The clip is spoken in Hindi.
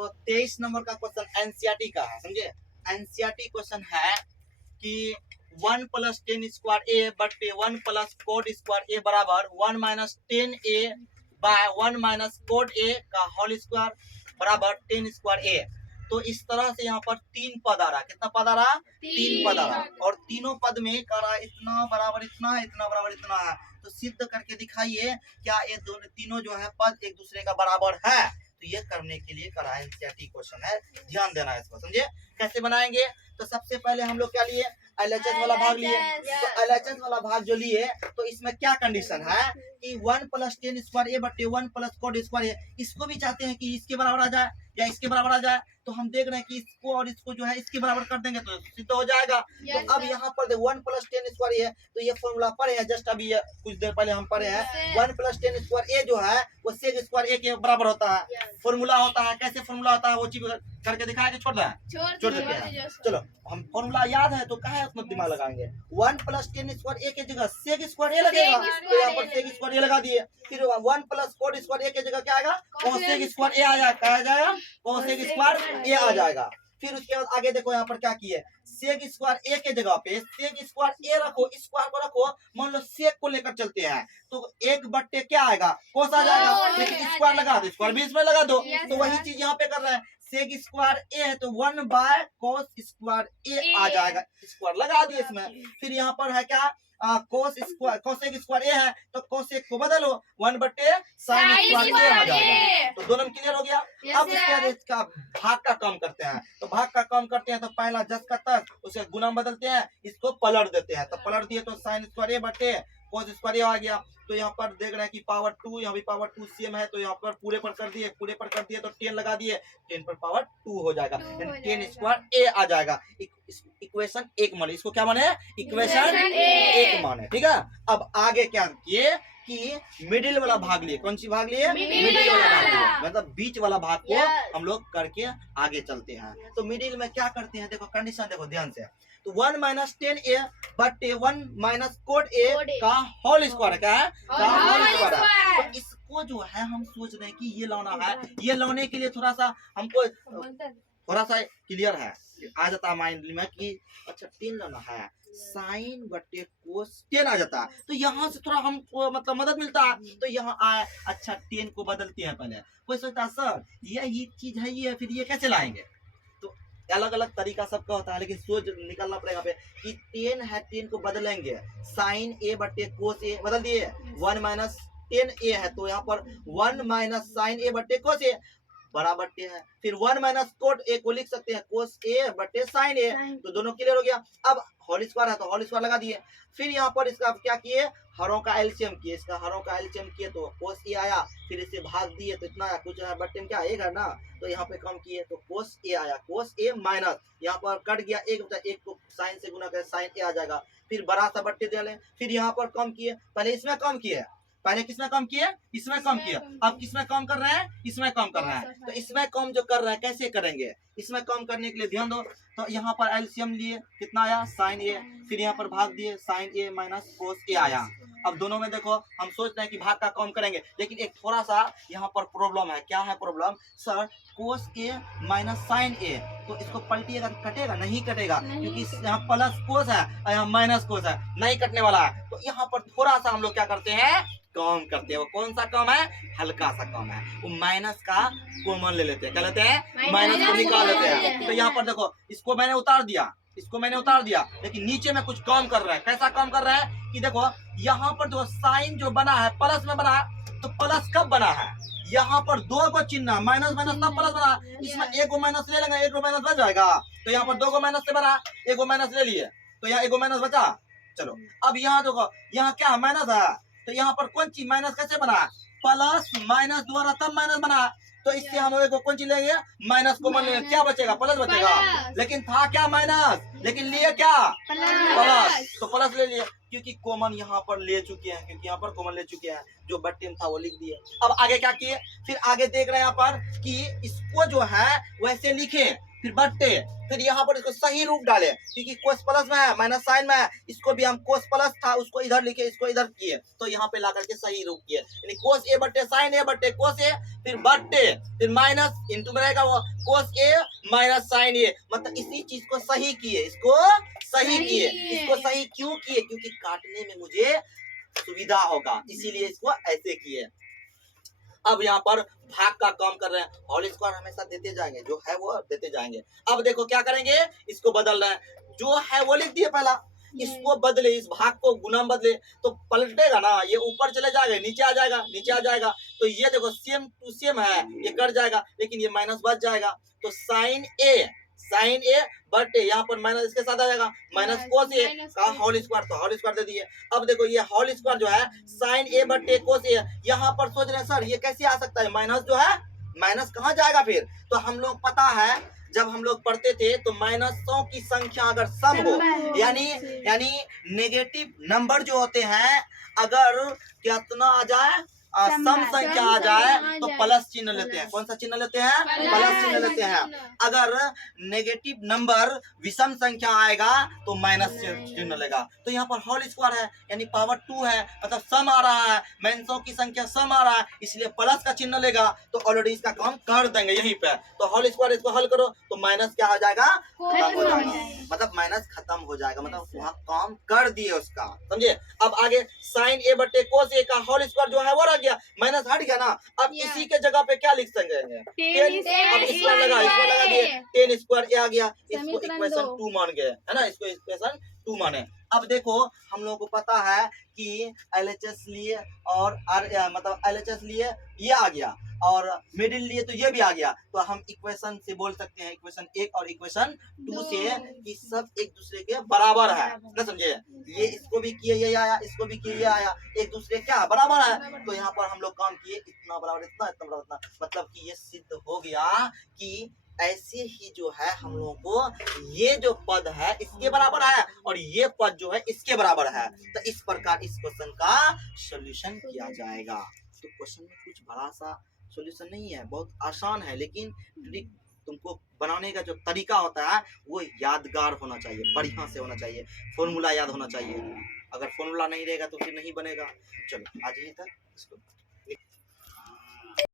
तो 23 नंबर का क्वेश्चन एनसीईआरटी का है, समझे। एनसीईआरटी क्वेश्चन है कि 1 + 10 square A but 1 + cot square A बराबर 1 - 10 ए बाय 1 - कोड ए का होल स्क्वायर बराबर 10 स्क्वायर ए। तो इस तरह से यहाँ पर 3 पद आ रहा। कितना पद आ रहा? 3 पद आ रहा। और तीनों पद में कह रहा इतना बराबर इतना है, इतना बराबर इतना है। तो सिद्ध करके दिखाइए क्या ये दोनों तीनों जो है पद एक दूसरे का बराबर है। तो ये करने के लिए करा एनसीईआरटी क्वेश्चन है, ध्यान देना है इसको, समझे। कैसे बनाएंगे? तो सबसे पहले हम लोग क्या लिए? एलएचएस वाला भाग लिए। तो एलएचएस वाला भाग जो लिए तो इसमें क्या कंडीशन है कि 1 + 10 स्क्वायर ए बटे 1 + कोड स्क्वायर ए, इसको भी चाहते हैं कि इसके बराबर आ जाए या इसके बराबर आ जाए। तो हम देख रहे हैं कि इसको और इसको जो है इसके बराबर कर देंगे तो सिद्ध हो जाएगा। तो अब यहाँ पर 1 + 10 स्क्वायर ए, तो ये फॉर्मूला पढ़े हैं जस्ट अभी कुछ देर पहले हम पढ़े हैं। 1 + 10 स्क्वायर ए जो है वो सेक स्क्वायर ए के बराबर होता है। फॉर्मूला होता है, कैसे फॉर्मूला होता है वो चीज करके दिखाया कि छोड़ रहा है, छोड़ देते हैं। चलो हम फॉर्मूला याद है तो कहा उसमें दिमाग लगाएंगे। 1 + 10 स्क्वायर ए की जगह सेक स्क्वायर ए लगेगा, तो यहाँ पर सेक स्क्वायर ए लगा दिए। फिर 1 + कोड स्क्वायर ए की जगह क्या आएगा? कोसेक स्क्वायर ए आ जाएगा, कोसेक स्क्वायर ए आ जाएगा। फिर उसके बाद आगे देखो यहाँ पर क्या किए, सेक स्क्वायर ए के जगह पे सेक स्क्वायर ए रखो, स्क्वायर को रखो, मान लो सेक को लेकर चलते हैं तो 1 बट्टे क्या आएगा? कोस आ जाएगा। लेकिन स्क्वायर लगा दो, स्क्वायर भी इसमें लगा दो। तो वही चीज यहाँ पे कर रहे हैं, सेक स्क्वायर ए है तो 1/कोस स्क्वायर ए आ जाएगा, स्क्वायर लगा दिए इसमें। फिर यहाँ पर है क्या? कोसेक स्क्वायर ए है तो कोसेक को बदलो 1/sin स्क्वायर ए आ जाएगा। तो दोनों क्लियर हो गया। अब इसके बाद इसका भाग का काम करते हैं। तो भाग का काम करते हैं तो पहला जस का तस, उसे गुना बदलते हैं, इसको पलट देते हैं। तो पलट दिए तो sin स्क्वायर ए बटे कोस स्क्वायर ए आ गया। तो यहाँ पर देख रहे हैं कि पावर 2, यहाँ भी पावर 2 सेम है, तो यहाँ पर पूरे पर कर दिए, पूरे पर कर दिए तो 10 लगा दिए, 10 पर पावर 2 हो जाएगा, 10 स्क्वायर ए आ जाएगा। इक्वेशन 1 माने, इसको क्या माने? इक्वेशन 1 माने, ठीक है। अब आगे क्या किए कि मिडिल वाला भाग लिए। कौन सी भाग लिए? मिडिल वाला भाग लिए, मतलब बीच वाला भाग को हम लोग करके आगे चलते हैं। तो मिडिल में क्या करते हैं, देखो कंडीशन देखो ध्यान से। तो 1 - 10 ए बटे 1 - कोड ए का होल स्क्वायर क्या है? का होल स्क्वायर है। तो इसको जो है हम सोच रहे हैं कि ये लाना है। ये लाने के लिए थोड़ा सा हमको थोड़ा सा क्लियर है, आ जाता है माइंड में कि अच्छा 10 लाना है, साइन बटे कोस 10 आ जाता है। तो यहाँ से थोड़ा हमको मतलब मदद मिलता है। तो यहाँ आए, अच्छा 10 को बदलते हैं पहले। कोई सोचता है सर यही चीज है ये, फिर ये कैसे लाएंगे? तो अलग अलग तरीका सबका होता है, लेकिन सोच निकलना पड़ेगा पे कि 10 है, 10 को बदलेंगे, साइन ए बटे कोस ए बदल दिए, 1 - 10 ए है तो यहाँ पर 1 - साइन ए बटे कोस ए बराबर 10 है। फिर 1 - कोट ए को लिख सकते हैं कोस ए बटे साइन ए, तो दोनों क्लियर हो गया। अब होल स्क्वायर है तो होल स्क्वायर लगा दिए। फिर यहाँ पर इसका क्या किए? हरों का एलसीएम किए, इसका हरों का एलसीएम किए तो कोस ए आया। फिर इसे भाग दिए तो इतना आया, कुछ है बटे क्या एक है ना, तो यहाँ पे कम किए तो कोस ए आया, कोस ए माइनस यहाँ पर कट गया 1 को साइन से गुना कर साइन ए आ जाएगा। फिर बड़ा सा बट्टे दे लें। फिर यहाँ पर कम किए, पहले इसमें कम किए, पहले किसमें कम किए? इसमें कम किया। अब किसमें कम कर रहे हैं? इसमें कम कर रहे हैं। तो इसमें कम जो कर रहे हैं कैसे करेंगे? इसमें कम करने के लिए ध्यान दो। तो यहाँ पर एलसीएम लिए, कितना आया? साइन ए। फिर यहाँ पर भाग दिए, साइन ए माइनस कोस ए आया। अब दोनों में देखो हम सोच रहे हैं कि भाग का कम करेंगे, लेकिन एक थोड़ा सा यहाँ पर प्रॉब्लम है। क्या है प्रॉब्लम? सर कोस ए माइनस साइन ए, तो इसको पलटिएगा तो कटेगा? नहीं कटेगा, क्योंकि यहाँ प्लस कोस है और यहाँ माइनस कोस है, नहीं कटने वाला है। तो यहाँ पर थोड़ा सा हम लोग क्या करते हैं? कम करते हैं। वो कौन सा कम है? हल्का सा कम है। वो माइनस का कॉमन ले लेते हैं, क्या लेते हैं? माइनस को निकाल लेते हैं। तो यहाँ पर देखो इसको मैंने उतार दिया, इसको मैंने उतार दिया, लेकिन नीचे में कुछ कम कर रहा है। कैसा कम कर रहा है कि देखो यहाँ पर जो साइन जो बना है प्लस में बना है, तो प्लस कब बना है? यहाँ पर 2 को चिन्ह, माइनस माइनस तब प्लस बना। इसमें 1 को माइनस ले लेंगे, 1 को माइनस बच जाएगा। तो यहाँ पर 2 को माइनस से बना, 1 को माइनस ले लिए, तो यहाँ 1 को माइनस बचा। चलो अब यहाँ देखो, यहाँ क्या है? माइनस है। तो यहाँ पर कौन चीज माइनस कैसे बना? प्लस माइनस द्वारा तब माइनस बना। तो इससे हम लोग कौन चीज लेंगे? माइनस को मान लेंगे, क्या बचेगा? प्लस बचेगा। लेकिन था क्या? माइनस, लेकिन लिए क्या? प्लस। तो प्लस ले लिए, क्योंकि कॉमन यहाँ पर ले चुके हैं, क्योंकि यहाँ पर कॉमन ले चुके हैं, जो बट्टे में था वो लिख दिए। अब आगे क्या किए? फिर आगे देख रहे हैं यहाँ पर कि इसको जो है वैसे लिखे, फिर बट्टे, फिर यहाँ पर इसको सही रूप डाले क्योंकि कोस प्लस में है माइनस साइन में है, इसको भी हम कोस प्लस था उसको इधर लिखे इसको इधर किए तो यहाँ पे ला करके सही रूप किए, यानी कोस ए बट्टे साइन ए बट्टे कोस ए, फिर बट्टे फिर माइनस इंटू में रहेगा वो कोस ए माइनस साइन ए, मतलब इसी चीज को सही किए, इसको सही किए। इसको सही क्यों किए? क्योंकि काटने में मुझे सुविधा होगा, इसीलिए इसको ऐसे किए। अब यहाँ पर भाग का काम कर रहे हैं, होल स्क्वायर हमेशा देते जाएंगे, जो है वो देते जाएंगे। अब देखो क्या करेंगे, इसको बदल रहे हैं, जो है वो लिख दिए पहला, इसको बदले, इस भाग को गुना बदले तो पलटेगा ना, ये ऊपर चले जाएगा नीचे आ जाएगा, नीचे आ जाएगा, तो ये देखो सेम टू सेम है, ये कट जाएगा लेकिन ये माइनस बच जाएगा, तो साइन ए बट यहाँ पर माइनस इसके साथ आ जाएगा, माइनस कोस ए का होल स्क्वायर, तो होल स्क्वायर दे दिए। अब देखो ये होल स्क्वायर जो है साइन ए बटे कोस ए, यहाँ पर सोच रहे हैं सर ये कैसे आ सकता है, माइनस जो है माइनस कहाँ जाएगा फिर, तो हम लोग पता है जब हम लोग पढ़ते थे तो माइनसों की संख्या अगर सम हो, यानी नेगेटिव नंबर जो होते हैं अगर कितना आ जाए सम संख्या आ जाए तो प्लस चिन्ह लेते हैं, कौन सा चिन्ह लेते हैं, प्लस चिन्ह लेते हैं। अगर नेगेटिव नंबर विषम संख्या आएगा तो माइनस चिन्ह लेगा, तो यहाँ पर होल स्क्वायर है यानी पावर 2 है, मतलब सम आ रहा है, माइनसों की संख्या सम आ रहा है इसलिए प्लस का चिन्ह लेगा, तो ऑलरेडी इसका काम कर देंगे यहीं पे, तो होल स्क्वायर इसको हल करो तो माइनस क्या हो जाएगा, खत्म हो जाएगा, मतलब माइनस खत्म हो जाएगा, मतलब वहाँ काम कर दिए उसका, समझे। अब आगे साइन ए बटे कोस ए का होल स्क्वायर जो है वो रह गया, माइनस हट गया ना, अब इसी के जगह पे क्या लिख सकेंगे, अब स्क्वायर लगा दिए, 10 स्क्वायर ए आ गया, इसको इक्वेशन 2 मान गए, है ना, इसको इक्वेशन 2 माने। अब देखो हम लोगों को पता है कि LHS लिए और मतलब LHS लिए ये आ गया और मिडिल लिए तो ये भी आ गया, तो हम इक्वेशन से बोल सकते हैं, इक्वेशन 1 और इक्वेशन 2 से कि सब एक दूसरे के बराबर है, ना समझे, ये इसको भी किए ये आया, इसको भी किए ये आया, एक दूसरे क्या बराबर है, तो यहाँ पर हम लोग काम किए इतना बराबर इतना, इतना बराबर इतना, मतलब कि ये सिद्ध हो गया कि ऐसे ही जो है हम लोगों को ये जो पद है इसके बराबर है और ये पद जो है इसके बराबर है, तो इस प्रकार इस क्वेश्चन का सॉल्यूशन किया जाएगा। तो क्वेश्चन में कुछ बड़ा सा सॉल्यूशन नहीं है, बहुत आसान है, लेकिन तुमको बनाने का जो तरीका होता है वो यादगार होना चाहिए, बढ़िया से होना चाहिए, फॉर्मूला याद होना चाहिए, अगर फॉर्मूला नहीं रहेगा तो फिर नहीं बनेगा। चलो आज यहीं तक इसको